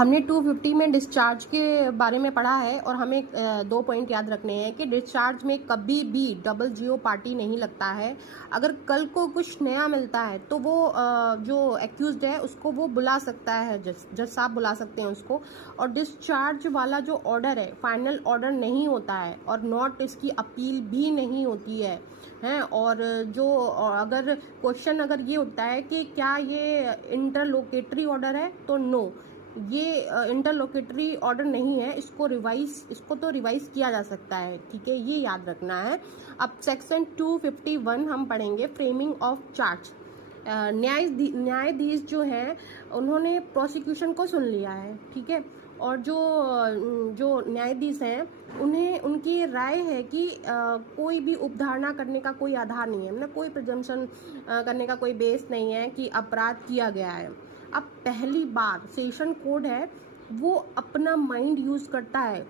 हमने 250 में डिस्चार्ज के बारे में पढ़ा है और हमें 2 पॉइंट याद रखने हैं कि डिस्चार्ज में कभी भी डबल जीओ पार्टी नहीं लगता है। अगर कल को कुछ नया मिलता है तो वो जो एक्यूज्ड है उसको वो बुला सकता है, जज साहब बुला सकते हैं उसको। और डिस्चार्ज वाला जो ऑर्डर है फाइनल ऑर्डर नहीं होता है और नॉट इसकी अपील भी नहीं होती है हैं। और जो अगर क्वेश्चन अगर ये उठता है कि क्या ये इंटरलोकेटरी ऑर्डर है, तो नो, ये इंटरलोकेटरी ऑर्डर नहीं है। इसको तो रिवाइज किया जा सकता है, ठीक है, ये याद रखना है। अब सेक्शन 251 हम पढ़ेंगे, फ्रेमिंग ऑफ चार्ज। न्यायाधीश जो हैं उन्होंने प्रोसिक्यूशन को सुन लिया है, ठीक है, और जो न्यायाधीश हैं उन्हें उनकी राय है कि कोई भी उपधारणा करने का कोई आधार नहीं है, मतलब कोई प्रिजम्पशन करने का कोई बेस नहीं है कि अपराध किया गया है। अब पहली बार सेशन कोड है वो अपना माइंड यूज करता है।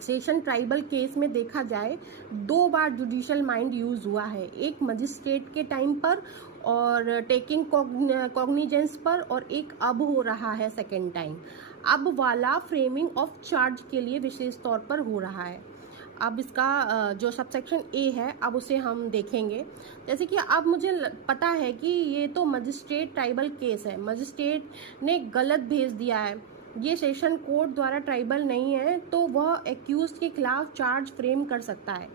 सेशन ट्राइबल केस में देखा जाए 2 बार जुडिशियल माइंड यूज हुआ है, एक मजिस्ट्रेट के टाइम पर और टेकिंग कॉग्निजेंस पर, और एक अब हो रहा है सेकेंड टाइम। अब वाला फ्रेमिंग ऑफ चार्ज के लिए विशेष तौर पर हो रहा है। अब इसका जो सबसेक्शन ए है अब उसे हम देखेंगे। जैसे कि अब मुझे पता है कि ये तो मजिस्ट्रेट ट्राइबल केस है, मजिस्ट्रेट ने गलत भेज दिया है, ये सेशन कोर्ट द्वारा ट्राइबल नहीं है, तो वह एक्यूज के खिलाफ चार्ज फ्रेम कर सकता है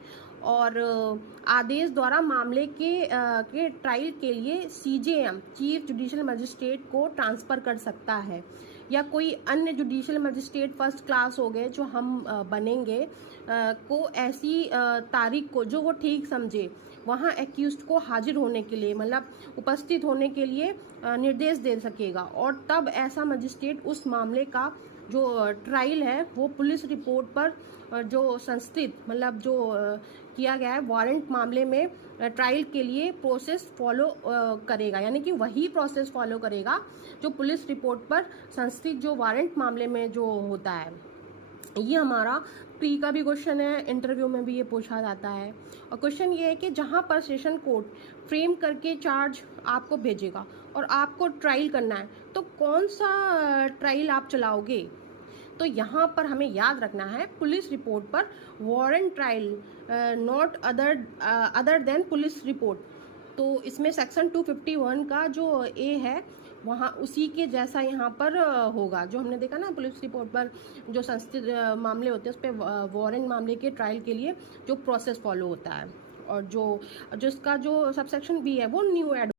और आदेश द्वारा मामले के ट्रायल के लिए सीजेएम चीफ जुडिशियल मजिस्ट्रेट को ट्रांसफ़र कर सकता है, या कोई अन्य जुडिशियल मजिस्ट्रेट फर्स्ट क्लास हो गए जो हम बनेंगे को ऐसी तारीख को जो वो ठीक समझे वहाँ एक्यूज्ड को हाजिर होने के लिए, मतलब उपस्थित होने के लिए निर्देश दे सकेगा। और तब ऐसा मजिस्ट्रेट उस मामले का जो ट्रायल है वो पुलिस रिपोर्ट पर जो संस्थित, मतलब जो किया गया है वारंट मामले में ट्रायल के लिए प्रोसेस फॉलो करेगा, यानी कि वही प्रोसेस फॉलो करेगा जो पुलिस रिपोर्ट पर संस्थित जो वारंट मामले में जो होता है। ये हमारा प्री का भी क्वेश्चन है, इंटरव्यू में भी ये पूछा जाता है। और क्वेश्चन ये है कि जहाँ पर सेशन कोर्ट फ्रेम करके चार्ज आपको भेजेगा और आपको ट्रायल करना है, तो कौन सा ट्रायल आप चलाओगे। तो यहाँ पर हमें याद रखना है पुलिस रिपोर्ट पर warrant trial, not other than police report. तो इसमें सेक्शन 251 का जो ए है वहाँ उसी के जैसा यहाँ पर होगा, जो हमने देखा ना पुलिस रिपोर्ट पर जो संस्थित मामले होते हैं उस पर वारंट मामले के ट्रायल के लिए जो प्रोसेस फॉलो होता है। और जो जिसका जो सबसेक्शन बी है वो न्यू एड